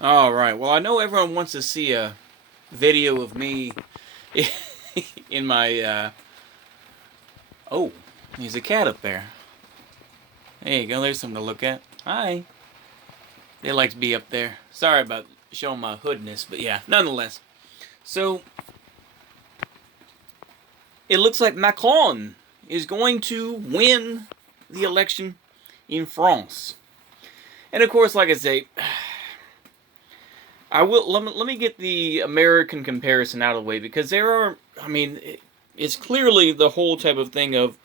Alright, well, I know everyone wants to see a video of me in my, Oh, there's a cat up there. There you go, there's something to look at. Hi. They like to be up there. Sorry about showing my hoodness, but yeah, nonetheless. So, it looks like Macron is going to win the election in France. And of course, like I say, I will let me get the American comparison out of the way because there are, I mean, it's clearly the whole type of thing of,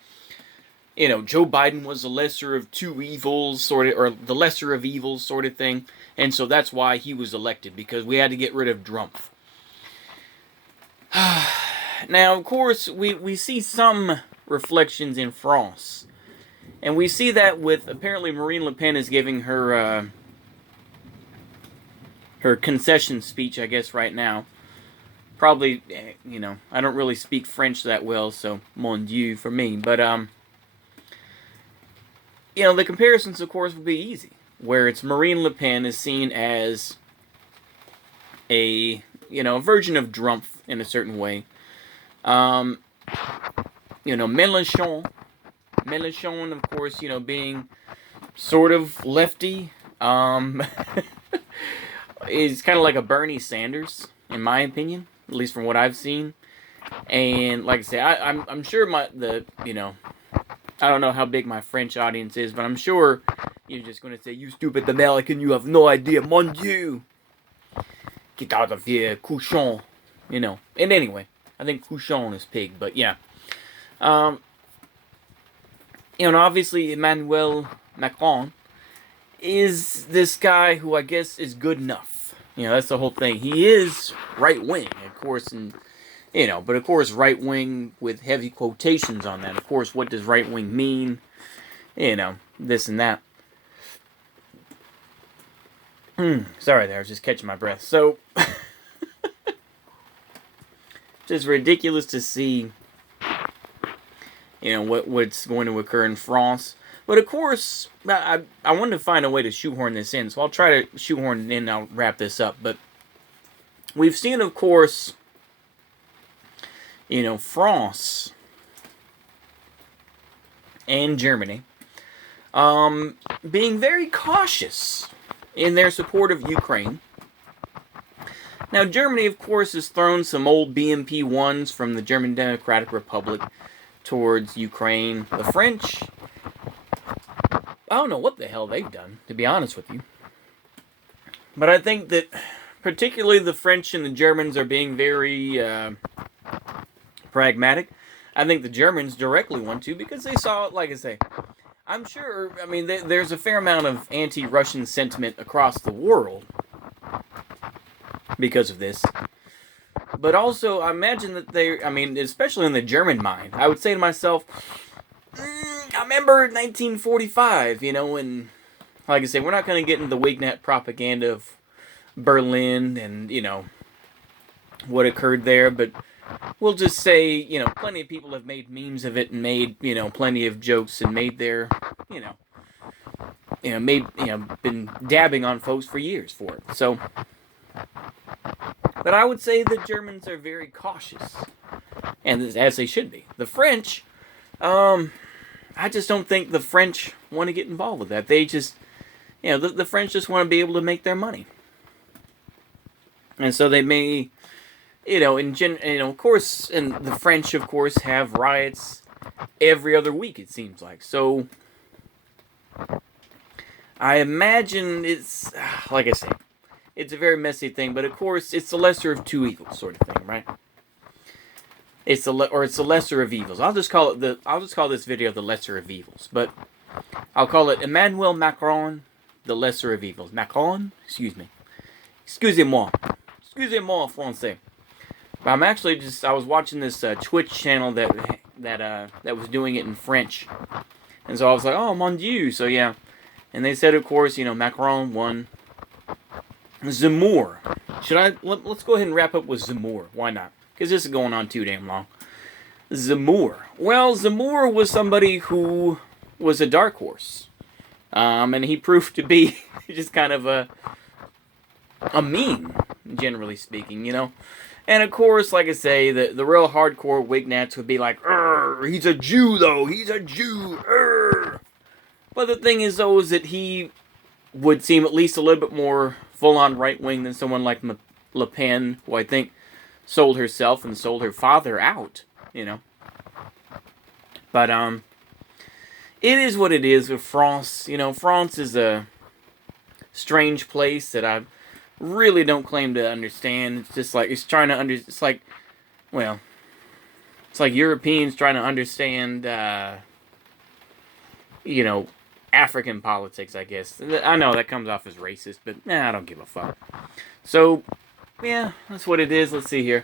Joe Biden was the lesser of two evils, sort of, or the lesser of evils, sort of thing, and so that's why he was elected because we had to get rid of Trump. Now, of course, we see some reflections in France, and we see that with apparently Marine Le Pen is giving her concession speech, I guess, right now. Probably, I don't really speak French that well, so mon Dieu for me. But, the comparisons, of course, would be easy. Where it's Marine Le Pen is seen as a version of Trump in a certain way. Mélenchon, of course, being sort of lefty, is kind of like a Bernie Sanders, in my opinion, at least from what I've seen. And like I say, I'm sure I don't know how big my French audience is, but I'm sure you're just going to say, "You stupid American, you have no idea, mon Dieu, get out of here, couchon," And anyway, I think couchon is pig, but yeah. Obviously Emmanuel Macron is this guy who I guess is good enough. That's the whole thing. He is right wing, of course, and but of course right wing with heavy quotations on that. Of course, what does right wing mean? This and that. Sorry there, I was just catching my breath. So, just ridiculous to see, what's going to occur in France. But of course, I wanted to find a way to shoehorn this in, so I'll try to shoehorn it in and I'll wrap this up. But we've seen, of course, France and Germany being very cautious in their support of Ukraine. Now, Germany, of course, has thrown some old BMP 1s from the German Democratic Republic towards Ukraine. The French, I don't know what the hell they've done, to be honest with you. But I think that particularly the French and the Germans are being very pragmatic. I think the Germans directly want to because they saw it, like I say. I'm sure, there's a fair amount of anti-Russian sentiment across the world because of this. But also, I imagine that especially in the German mind, I would say to myself, I remember 1945, and like I say, we're not going to get into the Wignet propaganda of Berlin and, what occurred there, but we'll just say, plenty of people have made memes of it and made, plenty of jokes and made their, been dabbing on folks for years for it. So, but I would say the Germans are very cautious, and as they should be. The French, I just don't think the French want to get involved with that. They just, the French just want to be able to make their money. And so they may, of course, and the French, of course, have riots every other week, it seems like. So, I imagine it's, like I say, it's a very messy thing, but of course, it's the lesser of two evils, sort of thing, right? It's the lesser of evils. I'll just call this video the lesser of evils, but I'll call it Emmanuel Macron, the lesser of evils. Macron, excuse me, excusez-moi en français. But I'm actually I was watching this Twitch channel that was doing it in French, and so I was like, oh mon Dieu, so yeah, and they said, of course, Macron won. Zemmour. Let's go ahead and wrap up with Zemmour. Why not? Because this is going on too damn long. Zemmour. Well, Zemmour was somebody who was a dark horse. And he proved to be just kind of a meme, generally speaking, you know. And of course, like I say, the real hardcore Wignats would be like, he's a Jew though, he's a Jew, But the thing is though, is that he would seem at least a little bit more full-on right-wing than someone like Le Pen, who I think sold herself and sold her father out, you know. But, it is what it is with France. You know, France is a strange place that I really don't claim to understand. It's just like, it's like, well, it's like Europeans trying to understand, you know, African politics, I guess. I know that comes off as racist, but I don't give a fuck. So, yeah, that's what it is. Let's see here.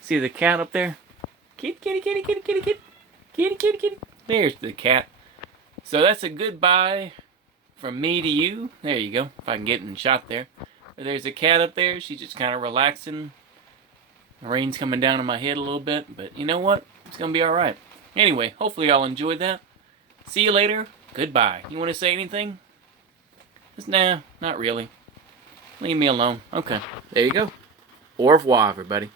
See the cat up there? Kitty, kitty, kitty, kitty, kitty, kitty. Kitty, kitty, kitty. There's the cat. So that's a goodbye from me to you. There you go. If I can get in shot there. There's a cat up there. She's just kind of relaxing. The rain's coming down on my head a little bit, but you know what? It's going to be alright. Anyway, hopefully y'all enjoyed that. See you later. Goodbye. You want to say anything? Nah, not really. Leave me alone. Okay. There you go. Au revoir, everybody.